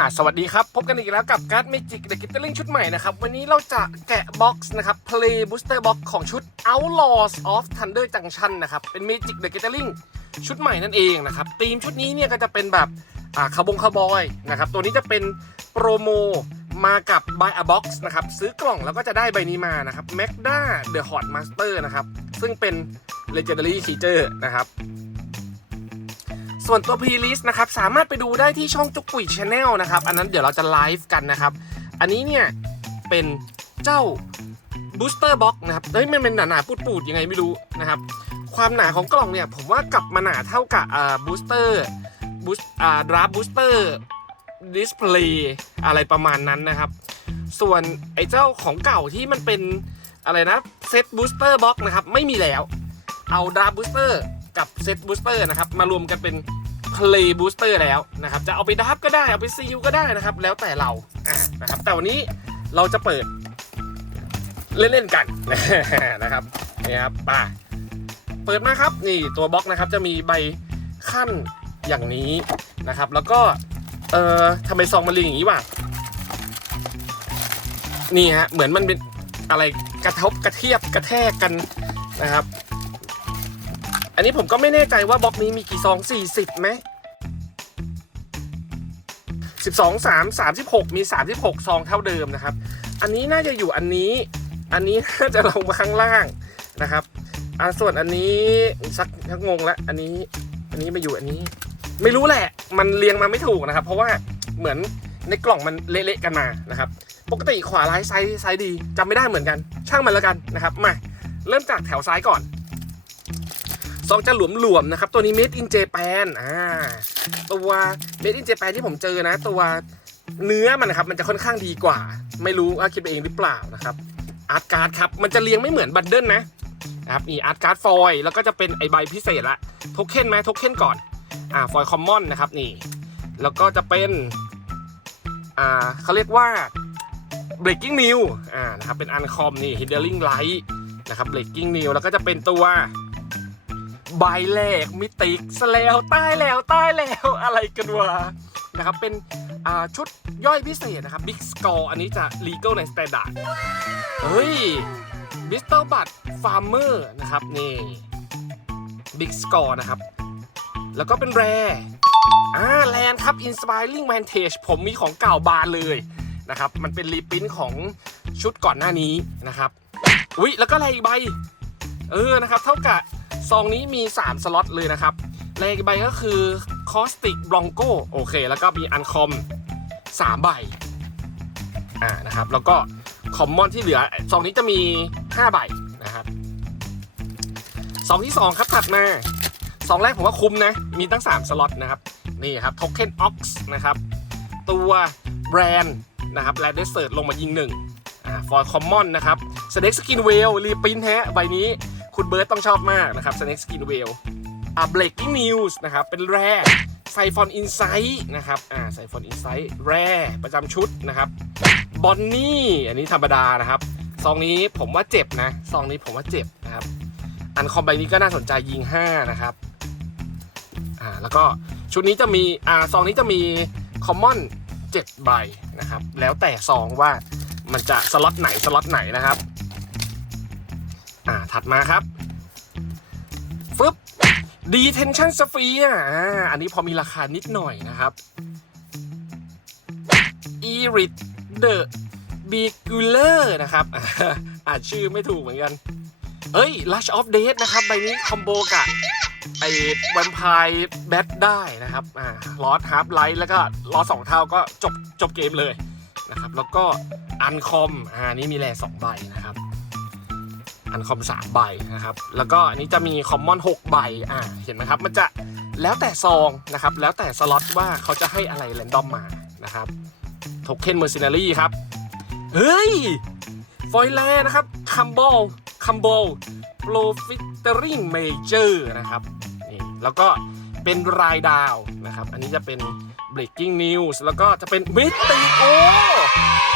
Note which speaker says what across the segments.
Speaker 1: ่าสวัสดีครับ พบกันอีกแล้วกับการ์ดเมจิกเดอะกิเต์ลิงชุดใหม่นะครับ วันนี้เราจะแกะบ็อกซ์นะครับ Play Booster Box ของชุด Outlaws of Thunder Junction นะครับ เป็นเมจิกเดอะกิเต์ลิงชุดใหม่นั่นเองนะครับธีมชุดนี้เนี่ยก็จะเป็นแบบอ่าคาบงคาบอยนะครับ ตัวนี้จะเป็นโปรโมมากับ Buy a Box นะครับ ซื้อกล่องแล้วก็จะได้ใบนี้มานะครับ Magda The Hot Master นะครับ ซึ่งเป็น Legendary Creature นะครับส่วนตัวพรีลิสนะครับสามารถไปดูได้ที่ช่องจุกุยชาแนลนะครับอันนั้นเดี๋ยวเราจะไลฟ์กันนะครับ อันนี้เนี่ยเป็นเจ้าบูสเตอร์บ็อกนะครับเฮ้ย มันเป็นหนาๆปูดๆยังไงไม่รู้นะครับ ความหนาของกล่องเนี่ยผมว่ากลับมาหนาเท่ากับอ่าบูสเตอร์บูสอ่าดราฟบูสเตอร์ดิสเพลย์อะไรประมาณนั้นนะครับ ส่วนไอ้เจ้าของเก่าที่มันเป็นอะไรนะเซตบูสเตอร์บ็อกนะครับไม่มีแล้วเอาดราฟบูสเตอร์กับเซตบูสเตอร์นะครับมารวมกันเป็น Play Booster แล้วนะครับจะเอาไปดับก็ได้เอาไปซีลก็ได้นะครับ แล้วแต่เรานะครับ แต่วันนี้เราจะเปิด เล่นๆกันนะครับนี่ครับ ป่าเปิดมาครับ นี่ตัวบล็อกนะครับ จะมีใบขั้นอย่างนี้นะครับ แล้วก็เอ่อทำไมซองมันเรียงอย่างนี้วะนี่ฮะเหมือนมันเป็นอะไรกระทบกระเทียบกระแทกกันนะครับอันนี้ผมก็ไม่แน่ใจว่าบล็อกนี้มีกี่ซอง40ไหม12 3 36มี36ซองเท่าเดิมนะครับ อันนี้น่าจะอยู่อันนี้อันนี้น่าจะลงมาข้างล่างนะครับอ่าส่วนอันนี้สักชักงงละอันนี้อันนี้มาอยู่อันนี้ ไม่รู้แหละ มันเรียงมาไม่ถูกนะครับ เพราะว่าเหมือนในกล่องมันเละๆกันมานะครับปกติขวาร้ายซ้ายซ้ายดีจำไม่ได้เหมือนกัน ช่างมันแล้วกันนะครับมาเริ่มจากแถวซ้ายก่อนซองจะหลวมๆนะครับ ตัวนี้ made in Japan อ่าตัว made in Japan ที่ผมเจอนะตัวเนื้อมันนะครับมันจะค่อนข้างดีกว่า ไม่รู้ว่าคิดไปเองหรือเปล่านะครับอาร์ตการ์ดครับมันจะเรียงไม่เหมือนบัตเดิลนะครับมีอาร์ตการ์ดฟอยแล้วก็จะเป็นไอใบพิเศษละโทเค็นไหมโทเค็นก่อนอ่าฟอยคอมมอนนะครับนี่แล้วก็จะเป็นอ่าเขาเรียกว่า breaking new อ่านะครับเป็นอันคอมนี่ hidden light นะครับ breaking new แล้วก็จะเป็นตัวใบแหลกมิติกสแล้วใต้แล้วใต้แล้ว อะไรกันวะนะครับ เป็นชุดย่อยพิเศษนะครับบิ๊กสกอร์ อันนี้จะลีเกลในสแตนดาร์ดเฮ้ยบิสเตอร์บัตฟาร์เมอร์นะครับ นี่ บิ๊กสกอร์นะครับ แล้วก็เป็นแรอ่าแลนครับ Inspiring ง a n t a g e ผมมีของเก่าบานเลยนะครับมันเป็นรีพิ้นของชุดก่อนหน้านี้นะครับ อุ๊ย แล้วก็อะไรอีกใบเออ นะครับ เท่ากับซองนี้มี 3 สล็อตเลยนะครับเลขใบก็คือคอสติกบลองโกโอเค แล้วก็มีอันคอม3ใบอ่านะครับ แล้วก็คอมมอนที่เหลือซองนี้จะมี5ใบนะครับ ซองที่ 2 ครับถัดมาซองแรกผมว่าคุ้มนะ มีตั้ง 3 สล็อตนะครับ นี่ครับโทเค็นออกซ์นะครับ ตัวแบรนด์นะครับแลนด์เดสเซิร์ตลงมายิง1อ่าฟอร์คอมมอนนะครับสเด็กสกินเวลรีปินแฮะใบนีุ้ณเบิร์ตต้องชอบมากนะครับ Snake Skin Whale อ่า Breaking News นะครับเป็นแร่ไซฟอนอินไซต์นะครับอ่าไซฟอนอินไซต์แร่ประจำชุดนะครับบอนนี่อันนี้ธรรมดานะครับ ซองนี้ผมว่าเจ็บนะซองนี้ผมว่าเจ็บนะครับอันคอมใบนี้ก็น่าสนใจยิง5 นะครับอ่าแล้วก็ชุดนี้จะมีอ่าซองนี้จะมีคอมมอน7ใบนะครับ แล้วแต่ซองว่ามันจะสล็อตไหนสล็อตไหนนะครับ่าถัดมาครับ ฟึบดีเทนชั่นสฟียร์อ่าอันนี้พอมีราคานิดหน่อยนะครับอีริทเดอะบีกูเลอร์นะครับอ่าชื่อไม่ถูกเหมือนกันเอ้ย Rush of Death นะครับใบนี้คอมโบกับไอ้วันพายแบทได้นะครับอ่าลอสฮาร์ปไลท์แล้วก็ลอสสองเท่าก็จบจบเกมเลยนะครับ แล้วก็อันคอมอ่านี้มีแร่สองใบนะครับอันคอมสามใบ นะครับ แล้วก็อันนี้จะมี คอมมอนหกใบ อ่าเห็นไหมครับ มันจะ แล้วแต่ซองนะครับ แล้วแต่สล็อตว่าเขาจะให้อะไร แรนดอมมา นะครับโทเค็นเมอร์ซินารีครับ เฮ้ยฟอยแลนะครับคัมบอลคัมบอลโปรฟิเตอริงเมเจอร์นะครับ นี่ แล้วก็เป็นรายดาว นะครับ อันนี้จะเป็น breaking news แล้วก็จะเป็นมิติโอ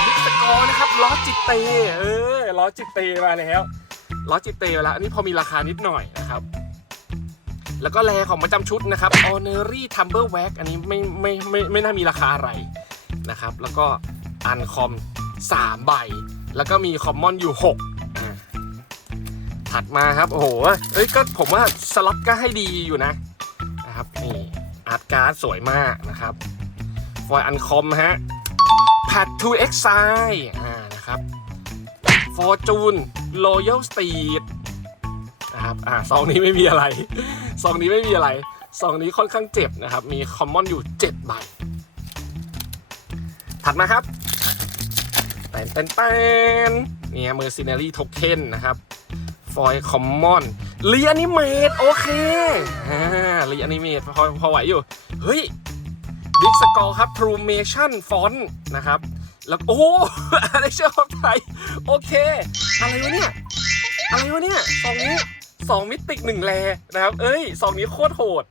Speaker 1: มิสกอนะครับล้อจิตเตเออล้อจิตเตมาแล้วลอจิเตลแล้ว อันนี้พอมีราคานิดหน่อยนะครับ แล้วก็แลของประจำชุดนะครับ Honorary Tumble Wax อันนี้ไม่ไม่ไมไม่ไม่น่ามีราคาอะไรนะครับ แล้วก็อันคอม 3 ใบ แล้วก็มีคอมมอนอยู่6ถัดมาครับ โอ้โห เอ้ย ก็ผมว่าสล็อตก็ให้ดีอยู่นะนะครับนี่อาร์ตการ์ดสวยมากนะครับ ฟอยอันคอมฮะแพดทูเอ็กไซอ่านะครับฟอร์จูนโรยัลสตรีทนะครับอ่าซองนี้ไม่มีอะไรซองนี้ไม่มีอะไรซองนี้ค่อนข้างเจ็บนะครับ มีคอมมอนอยู่7 ใบ ถัดมาครับแตนแตนตนเนี่ยเมอร์ซิเนอรี่โทเค็นนะครับฟอยคอมมอนรียนิเมตโอเคเรียนิเมตพอพอไหวอยู่เฮ้ยบิ๊กสกอร์ครับทรูเมชั่นฟอนต์นะครับแล้วโอ้อะไรเชื่อคไทยโอเค อะไรวะเนี่ยอะไรวะเนี่ยสองนี้สองมิติหนึ่งแลนะครับเอ้ยสองนี้โคตรโหด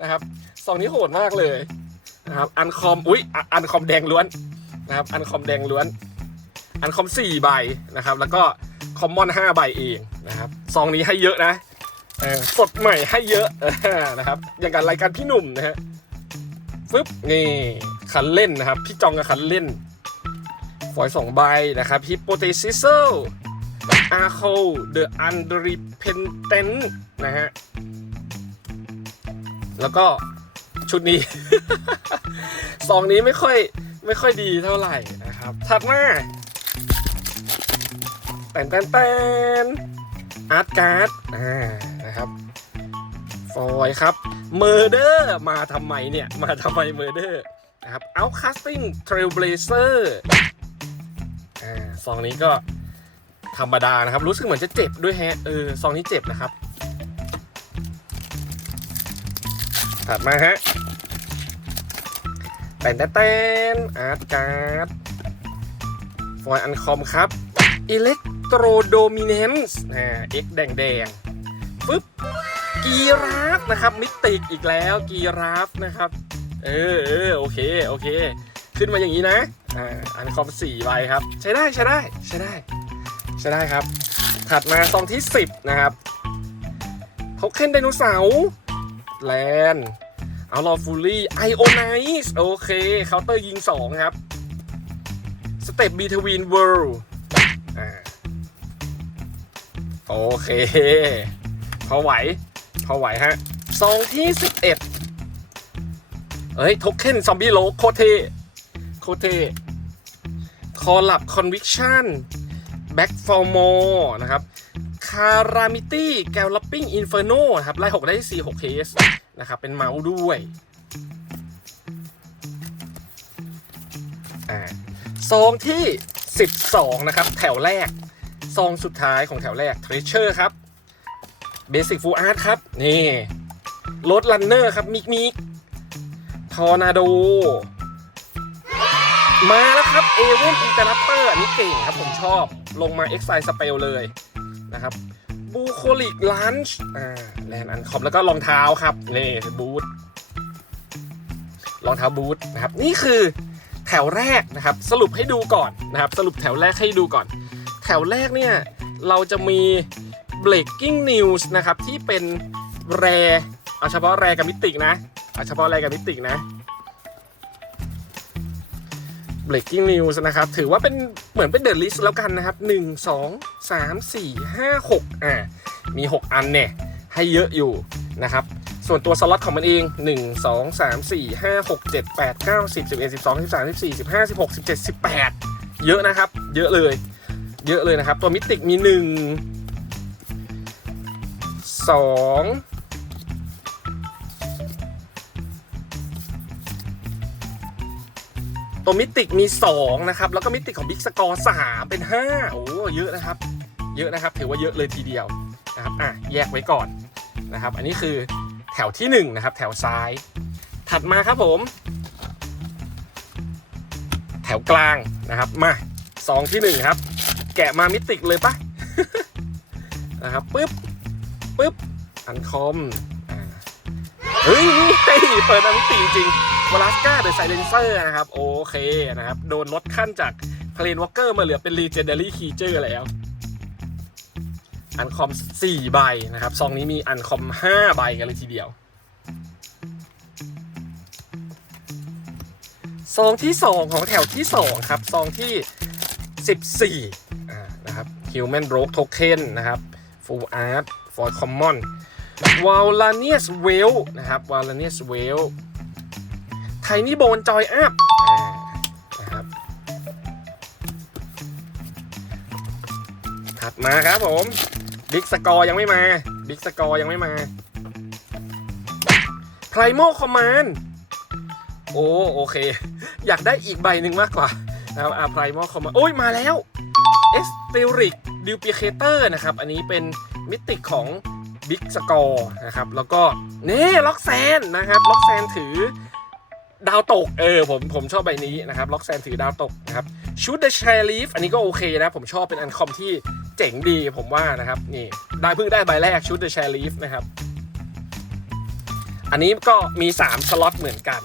Speaker 1: นะครับสองนี้โหดมากเลยนะครับอันคอมอุ้ยอันคอมแดงล้วนนะครับอันคอมแดงล้วน อันคอมสี่ใบนะครับ แล้วก็คอมมอนห้าใบเองนะครับซองนี้ให้เยอะนะสดใหม่ให้เยอะนะครับอย่างการรายการพี่หนุ่มนะฮะฟึบนี่ขันเล่นนะครับพี่จองกับขันเล่นฟอยสองใบ นะครับ ฮิปโปเทซิเซลอาร์โคเดอะอันดริเพนเทนนะฮะ แล้วก็ชุดนี้ สองนี้ไม่ค่อยไม่ค่อยดีเท่าไหร่นะครับ ถัดมาแตนแตนแตนอาร์ตการ์ดอ่า นะครับ ฟอยครับเมอร์เดอร์มาทำไมเนี่ย มาทำไมเมอร์เดอร์นะครับเอาคัสติ้งเทรลเบลเซอร์ซองนี้ก็ธรรมดานะครับรู้สึกเหมือนจะเจ็บด้วยแฮะเออซองนี้เจ็บนะครับ ถัดมาฮะแตนแตนอาร์ตการ์ดฟอยอันคอมครับอิเล็กโทรโดมิเนนซ์น่าเอ็กแดงแดงปึ๊บ กีราฟนะครับ มิติกอีกแล้วกีราฟนะครับ เออเออโอเค โอเคขึ้นมาอย่างนี้นะอันคอมสี่ใบครับ ใช้ได้ ใช้ได้ ใช้ได้ ใช้ได้ครับ ถัดมาซองที่ 10 นะครับเขาเคนไดโนเสาร์ แลนเอาลอฟูลี่ไอโอไนส์ โอเคเคาน์เตอร์ยิง2ครับ สเตปบีทวีนเวิร์ลโอเคพอไหวพอไหวฮะ ซองที่ 11เอ้ยทกเคนซอมบี้โลโคเทคตรเท่อ o l l a b c o n v ชช t i o n Back ฟ o r ม o r นะครับ คาร a มิตี้ แกลลปิ้งอินเฟอร์โนะครับไล่6ได้4 6คสนะครับ เป็นเมาส์ด้วยซองที่ 12 นะครับ แถวแรกซองสุดท้ายของแถวแรกเทรเชอร์ครับ เบสิกฟูอาร์ตครับ นี่ รถลันเนอร์ครับมิกมิก ทอร์นาโดมาแล้วครับเอเวนอินเตอร์เัปเตอร์อันนี้เก่งครับ ผมชอบลงมาเอ็กไซสเปลเลยนะครับบูโคลิกลันช์อ่าแลนด์อันคอมแล้วก็รองเท้าครับนี่บูทรองเท้าบูท นะครับ นี่คือแถวแรกนะครับ สรุปให้ดูก่อนนะครับ สรุปแถวแรกให้ดูก่อน แถวแรกเนี่ย เราจะมี breaking news นะครับ ที่เป็นแรเอาเฉพาะแรกับมิติกนะเอาเฉพาะแรกับมิติกนะ breaking news นะครับ ถือว่าเป็น เหมือนเป็น the list แล้วกันนะครับ 1 2 3 4 5 6 อ่า มี 6 อันเนี่ย ให้เยอะอยู่นะครับ ส่วนตัวสล็อตของมันเอง 1 2 3 4 5 6 7 8 9 10 11 12 13 14 15 16 17 18 เยอะนะครับ เยอะเลย เยอะเลยนะครับ ตัวมิติกมี 1 2ตัวมิติกมี2นะครับแล้วก็มิติกของบิ๊กสกอร์สามเป็น 5 โอ้เยอะนะครับ เยอะนะครับถือว่าเยอะเลยทีเดียวนะครับอ่ะแยกไว้ก่อนนะครับ อันนี้คือแถวที่1นะครับแถวซ้าย ถัดมาครับผม แถวกลางนะครับมาสองที่1ครับแกะมามิติกเลยปะนะครับปึ๊บปึ๊บอันคอมเฮ้ยเปิดอันตีจริงวอลัสกาเดอะไซเลนเซอร์นะครับโอเคนะครับ โดนลดขั้นจากเพลนวอลเกอร์มาเหลือเป็นรีเจนเดอรี่คีเจอร์แล้ว อันคอม 4 ใบนะครับ ซองนี้มีอันคอม 5 ใบกันเลยทีเดียว ซองที่2ของแถวที่2 ครับ ซองที่ 14อ่นะครับ Human Rogue Token นะครับ Full Art for Common วาลานีสเวลนะครับวาลานีสเวลไทนี่โบนจอยอัพนะครับถัดมาครับผมบิ๊กสกอร์ยังไม่มาบิ๊กสกอร์ยังไม่มาไพรโมคอมมานโอ้โอเค อยากได้อีกใบหนึ่งมากกว่านะครับอาไพรโมคอมมานโอ้ยมาแล้วเอสเตอริกดิวเปียเคเตอร์นะครับ อันนี้เป็นมิติของบิ๊กสกอร์นะครับ แล้วก็เน่ล็อกแซนนะครับล็อกแซนถือดาวตกเออผมผมชอบใบนี้นะครับล็อกแซนถือดาวตกนะครับชุดเดอะเชลีฟอันนี้ก็โอเคนะผมชอบเป็นอันคอมที่ เจ๋งดีผมว่านะครับ นี่ได้เพิ่งได้ใบแรกชุดเดอะเชลีฟนะครับอันนี้ก็มี 3 สล็อตเหมือนกัน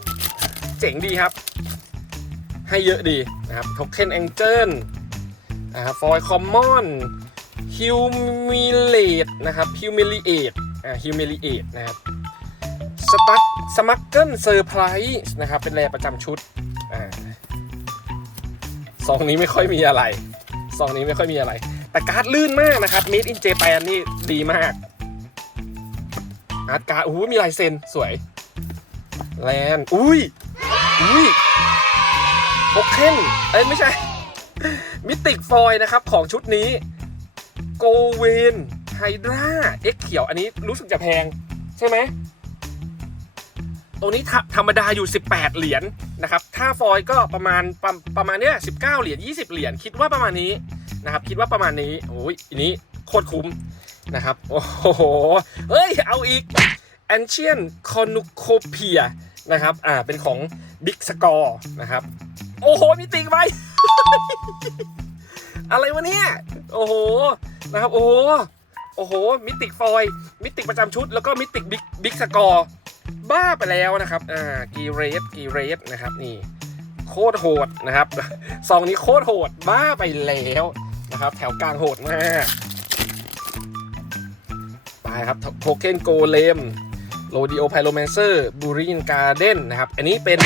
Speaker 1: เจ๋งดีครับ ให้เยอะดีนะครับทเค็นแองเจิลนะครับฟอยคอมมอน humiliate นะครับ humiliate อ่า humiliate นะครับสตั๊กสมัคเกิลเซอร์ไพรส์นะครับเป็นแรประจำชุดอ่าซองนี้ไม่ค่อยมีอะไรซองนี้ไม่ค่อยมีอะไรแต่การ์ดลื่นมากนะครับ made in Japan นี่ดีมาก อาร์ตการ์ดอู้มีลายเซ็นสวย แลนอุ้ยอุ้ยโอเคนเอ้ยไม่ใช่มิติกฟอยนะครับของชุดนี้โกเวนไฮดรา เอ็กเขียวอันนี้รู้สึกจะแพงใช่ไหมตัวนี้ธรรมดาอยู่ 18 เหรียญนะครับ ถ้าฟอยก็ประมาณประประมาณเนี้ยสิเหรียญ20 เหรียญคิดว่าประมาณนี้นะครับ คิดว่าประมาณนี้โอ้ยอันนี้โคตรคุ้มนะครับ โอ้โหเฮ้ยเอาอีกแอนเชียนคอนุโคเพียนะครับ อ่า เป็นของบิ๊กสกอร์นะครับ โอ้โห มีติ่งไปอะไรวะเนี่ย โอ้โห นะครับ โอ้โห โอ้โห มิติฟอยมิติประจำชุด แล้วก็มิติบิ๊กบิ๊กสกอร์บ้าไปแล้วนะครับ อ่า กีเรสกีเรสนะครับ นี่โคตรโหดนะครับซองนี้โคตรโหดบ้าไปแล้วนะครับแถวกลางโหดมากไปครับโทเค็นโกเลม โรดิโอไพโรแมนเซอร์ บูรินการ์เด้นนะครับ อันนี้เป็น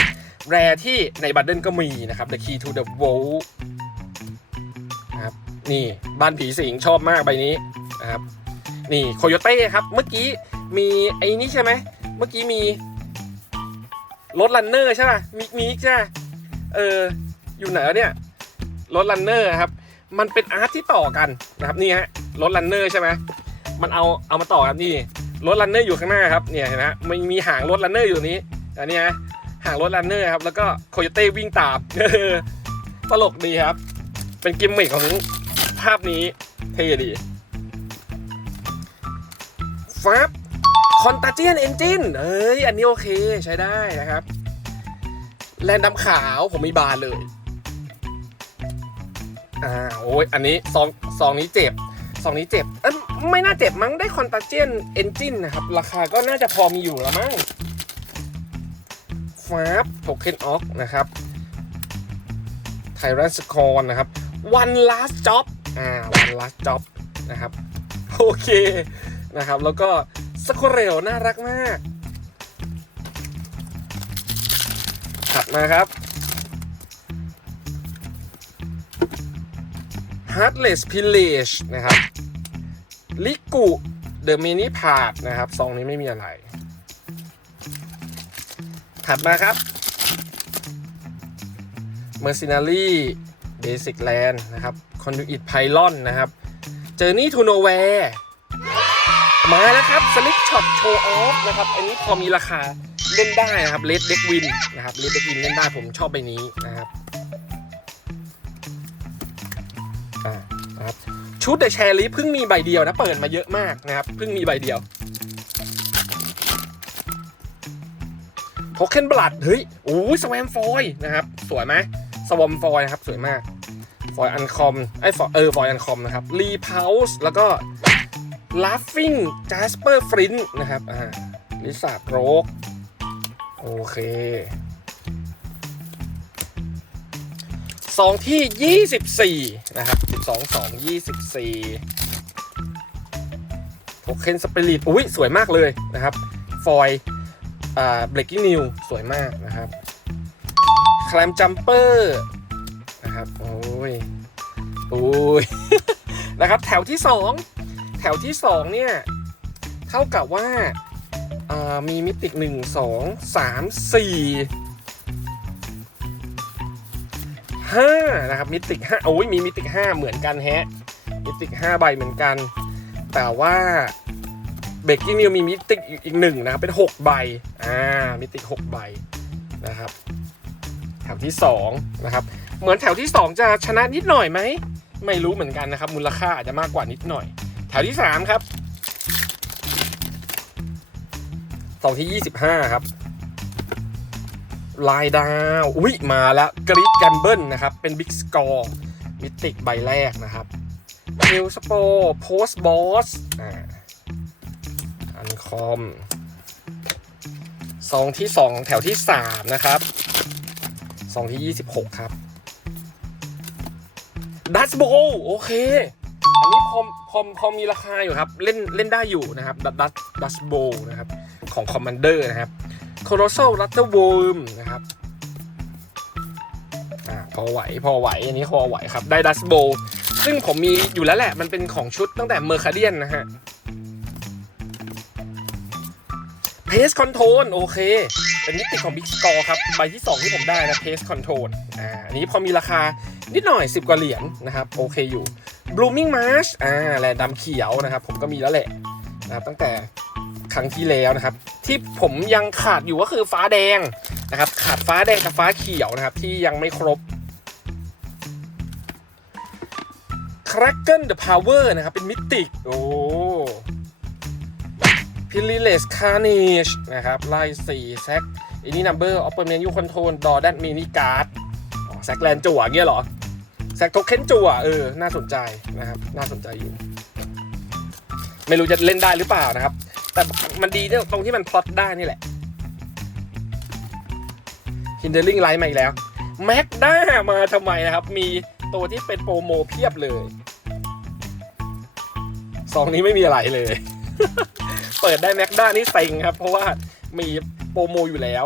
Speaker 1: แรที่ในบัตเดิลก็มีนะครับ The Key to the w o r l d นี่ บ้านผีสิงชอบมากใบนี้นะครับ นี่โคโยเต้ครับ เมื่อกี้มีไอ้นี่ใช่ไหมเมื่อกี้มีรถลันเนอร์ใช่ป่ะมีมีกใช่เอออยู่ไหนเนี่ยรถลันเนอร์ครับ มันเป็นอาร์ตที่ต่อกันนะครับนี่ฮะรถลันเนอร์ใช่ไหมมันเอาเอามาต่อครับนี่รถลันเนอร์อยู่ข้างหน้าครับเนี่ยเห็นไหมมันมีหางรถลันเนอร์อยู่นี้อันนี้ฮะหางรถลันเนอร์ครับแล้วก็โคโยเต้วิ่งตามตลกดีครับ เป็นกิมมิคของภาพนี้เท่ดี ฟาบคอนตาเจียนเอนจินเอ้ยอันนี้โอเคใช้ได้นะครับแลนดำขาวผมมีบานเลย อ่าโอ้ยอันนี้ซองซองนี้เจ็บซองนี้เจ็บ เอ้ยไม่น่าเจ็บมั้งได้คอนตาเจียนเอนจินนะครับ ราคาก็น่าจะพอมีอยู่แล้วมั้ง ฟาบโทเค็นออกนะครับ ไทรันสคอนนะครับ วันลาส t job อ่าวันลักจ็อบนะครับ โอเคนะครับแล้วก็สโคเรลน่ารักมากถัดมาครับฮาร์ดเลสพิลเลชนะครับลิกุเดอะมินิพาดนะครับซองนี้ไม่มีอะไร ถัดมาครับเมอร์ซินารีเบสิกแลนด์นะครับคอนดูอิตไพลอนนะครับเจอนี่ทูโนแวร์มาแล้วครับสลิปช็อตโชว์ออฟนะครับ อันนี้พอมีราคาเล่นได้นะครับเลดเด็กวินนะครับเลดเด็กวินเล่นได้ผมชอบใบนี้นะครับชุดเดอะแชร์ลเพิ่งมีใบเดียวนะ เปิดมาเยอะมากนะครับ เพิ่งมีใบเดียวโทเค็นบลัดเฮ้ยโอ้ยสวมฟอยนะครับสวยไหมสวอมฟอยนะครับ สวยมากฟอยอันคอมไอ้ฟอยเออฟอยอันคอมนะครับรีพาวส์แล้วก็ล a ฟฟิ i n g j a s p e ร f r i n นะครับอ่าลิซ่าโรกโอเคสองที่24นะครับ12 2 24โทเค็นสปิริตอุ้ยสวยมากเลยนะครับฟอยอ่า breaking new สวยมากนะครับแคลมจัมเปอร์นะครับ โอ้ย โอ้ย นะครับแถวที่2แถวที่ 2 เนี่ย เท่ากับว่าามีมิติหนึ่งสองสามสี่ห้านะครับ มิติห้าโอ้ย มีมิติห้าเหมือนกันแฮะ มิติห้าใบเหมือนกัน แต่ว่าเบกกิ้งนิวมีมิติอีกหนึ่งนะครับเป็นหกใบ อ่า มิติหกใบ นะครับ แถวที่สองนะครับเหมือนแถวที่ 2 จะชนะนิดหน่อยไหมไม่รู้เหมือนกันนะครับ มูลค่าอาจจะมากกว่านิดหน่อย แถวที่ 3 ครับสองที่ 25 ครับลายดาวอุ้ยมาแล้วกริกแกมเบิลนะครับ เป็นบิ๊กสกอร์มิติกใบแรกนะครับนิวสโปโพสบอสอ่าอันคอมสองที่ 2 แถวที่ 3 นะครับสองที่ 26 ครับดัสโบโอเค อันนี้พอมพอมพอมีราคาอยู่ครับ เล่นเล่นได้อยู่นะครับดัสดัสโบนะครับ ของคอมมานเดอร์นะครับโคโรโซรัตเตอร์วูมนะครับอ่าพอไหวพอไหว อันนี้พอไหวครับได้ดัสโบซึ่งผมมีอยู่แล้วแหละ มันเป็นของชุดตั้งแต่เมอร์คาเดียนนะฮะเพสคอนโทรลโอเคเป็นนิติของบิ๊กสกอร์ครับ ใบที่2ที่ผมได้นะเพสคอนโทรลอ่าอันนี้พอมีราคานิดหน่อย 10 กว่าเหรียญนนะครับ โอเคอยู่ blooming marsh อ่าแหละดำเขียวนะครับ ผมก็มีแล้วแหละนะครับตั้งแต่ครั้งที่แล้วนะครับ ที่ผมยังขาดอยู่ก็คือฟ้าแดงนะครับขาดฟ้าแดงกับฟ้าเขียวนะครับ ที่ยังไม่ครบ c r a k e n the power นะครับ เป็นมิติก โอ้พิลิเลสคา r n น g นะครับ ไล่สี่แซกอันนี้ัมเบอร์ออปเปอร์เมนยูคอนโทรลดอแดนมินิการ์ดแซกแลนจั่วเงี้ยเหรอแซกโทเค็นจัวเออน่าสนใจนะครับน่าสนใจอยู่ ไม่รู้จะเล่นได้หรือเปล่านะครับ แต่มันดีตรงที่มันพลอตได้นี่แหละฮินเดอรลิงไลท์มาอีกแล้วแม็กด้ามาทำไมนะครับ มีตัวที่เป็นโปรโมเพียบเลยซองนี้ไม่มีอะไรเลย เปิดได้แม็กด้านี่เซ็งครับ เพราะว่ามีโปรโมอยู่แล้ว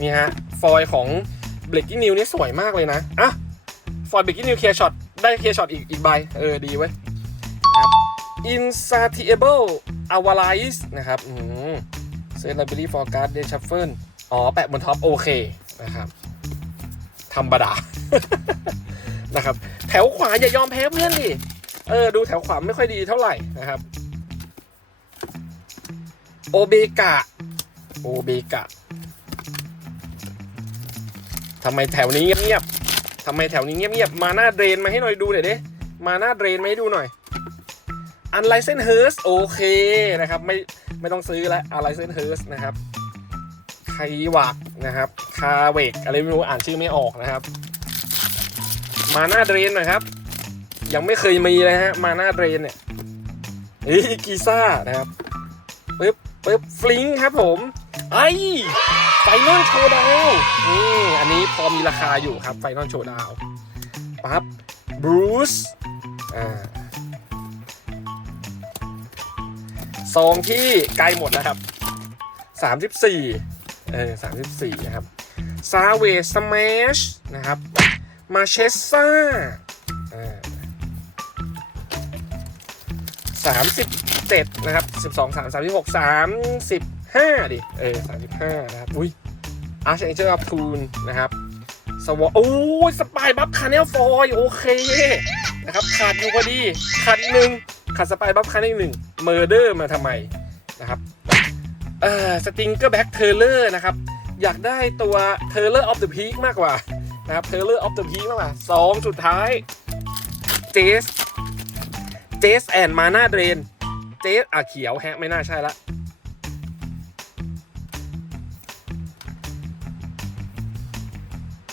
Speaker 1: นี่ฮะ ฟอยของเบรกกิ้งนิวนี่สวยมากเลยนะ อ่ะ ฟอร์ดเบรกกิ้งนิวเคช็อตได้เคช็อตอีก อีกใบ เออ ดีเว้ยินับ insatiable avarice นะครับ อืมเซเลบรารีฟอร์การ์ดเดชัฟเฟิลอ๋อ แปะ บนท็อปโอเค นะครับธรรมดา นะครับ แถวขวา อย่ายอมแพ้ เพื่อนดิ เออ ดูแถว ขวาไม่ค่อยดีเท่าไหร่นะครับโอเบกะโอเบกะทำไมแถวนี้เงียบเงียบทำไมแถวนี้เงียบเงียบมาหน้าเดรนมาให้หน่อยดูหน่อยดิมาหน้าเดรนมาให้ดูหน่อย อันไลเซนเฮิร์สโอเคนะครับไม่ไม่ต้องซื้อแล้วอันไลเซนเฮิร์สนะครับไควักนะครับ คาเวกอะไรไม่รู้อ่านชื่อไม่ออกนะครับ มาหน้าเดรนหน่อยครับ ยังไม่เคยมีเลยฮะมาหน้าเดรนเนี่ยเฮ้ยกีซ่านะครับปึ๊บปึ๊บฟลิงครับผมไอไฟนอลโชว์ดาวนี่อันนี้พอมีราคาอยู่ครับไฟนอลโชว์ดาวปั๊บบรูซอ่าองที่ไกลหมดนะครับสส34 เออส4ามิบี่นะครับ ซาเวสแมช นะครับมาเชสซ่าสามสิบเจ็ดนะครับสิบสองสามสามสิบหกสามสิบห้าดิ เออสามสิบห้านะครับอุ้ยอร์ช h a เจอร์อัพทูนนะครับสวอโอ้ยสปายบัฟคาเนลฟอยโอเคนะครับขาดอยู่พอดีขาดอีกหนึ่งขาดสปายบัฟคาเนลหนึ่งเมอร์เดอร์มาทำไมนะครับเอ่อสติงเกอร์แบ็กเทเลอร์นะครับ อยากได้ตัวเทเลอร์ออฟเดอะพีคมากกว่านะครับเทเลอร์ออฟเดอะพีคมากกว่าสองสุดท้ายเจสเจสแอนมาน่าเดรนเจสอ่ะเขียวแฮะไม่น่าใช่ละ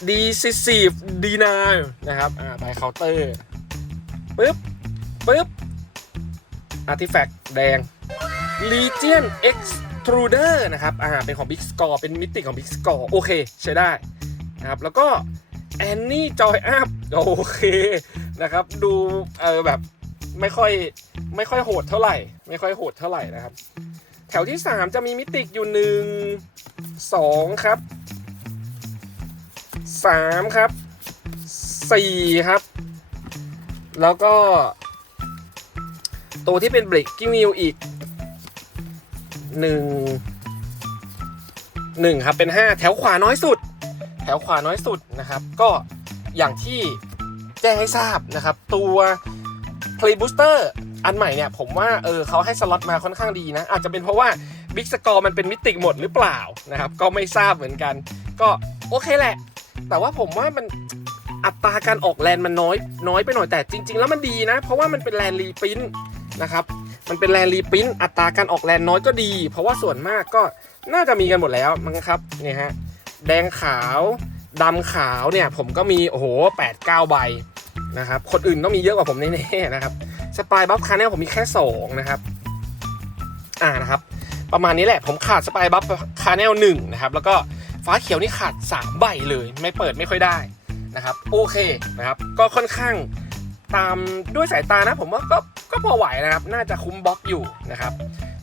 Speaker 1: ดีซิซีฟดีนานะครับ อ่า ไปเคาน์เตอร์ ปึ๊บ ปึ๊บอาร์ติแฟกต์แดง Legion ท x t r u d e r นะครับอ่าเป็นของ Big Score เป็นมิติของ Big Score โอเค ใช้ได้นะครับแล้วก็ Annie Joy Up โอเค นะครับ ดูเออแบบไม่ค่อยไม่ค่อยโหดเท่าไหร่ ไม่ค่อยโหดเท่าไหร่นะครับ แถวที่ 3 จะมีมิติอยู่ 1 2 ครับสามครับสี่ครับ แล้วก็ ตัวที่เป็นบริกกิ้งนิวอีกหนึ่งหนึ่งครับ เป็นห้าแถวขวาน้อยสุดแถวขวาน้อยสุดนะครับ ก็อย่างที่ แจ้งให้ทราบนะครับตัว Play Booster อันใหม่ เนี่ย ผมว่าเออเขาให้สล็อตมาค่อน ข้างดีนะ อาจจะเป็นเพราะว่าบิ๊กสกอร์มันเป็นมิติหมดหรือเปล่านะครับ ก็ไม่ทราบเหมือนกัน ก็โอเคแหละแต่ว่าผมว่ามันอัตราการออกแลนมันน้อยน้อยไปหน่อยแต่จริง ๆแล้วมันดีนะเพราะว่ามันเป็นแลนรีพิ้นนะครับมันเป็นแลนรีพิ้นอัตราการออกแลนน้อยก็ดี เพราะว่าส่วนมากก็น่าจะมีกันหมดแล้วมั้งครับเนี่ยฮะแดงขาวดำขาวเนี่ยผมก็มีโอ้โหแปดเก้าใบนะครับ คนอื่นต้องมีเยอะกว่าผมแน่ๆนะครับสปายบัฟคันเนี่ยผมมีแค่สองนะครับอ่านะครับประมาณนี้แหละผมขาดสปายบัฟคาเนลหนึ่งนะครับแล้วก็ฟ้าเขียวนี่ขาด3ใบเลย ไม่เปิดไม่ค่อยได้นะครับโอเคนะครับก็ค่อนข้างตามด้วยสายตานะผมว่าก็ก็พอไหวนะครับน่าจะคุ้มบล็อกอยู่นะครับ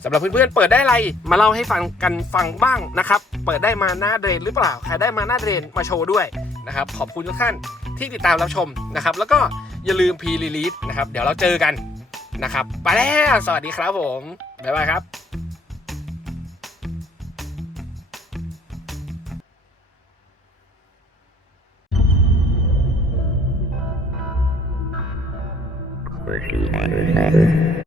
Speaker 1: สำหรับเพื่อนๆ เปิดได้อะไรมาเล่าให้ฟังกันฟังบ้างนะครับเปิดได้มาหน้าเดรนหรือเปล่า ใครได้มาหน้าเดรนมาโชว์ด้วยนะครับขอบคุณทุกท่าน ที่ติดตามรับชมนะครับแล้วก็อย่าลืมพีรีลีสนะครับเดี๋ยวเราเจอกันนะครับ ไปแล้วสวัสดีครับผมบ๊ายบายครับ Berkeley Miners.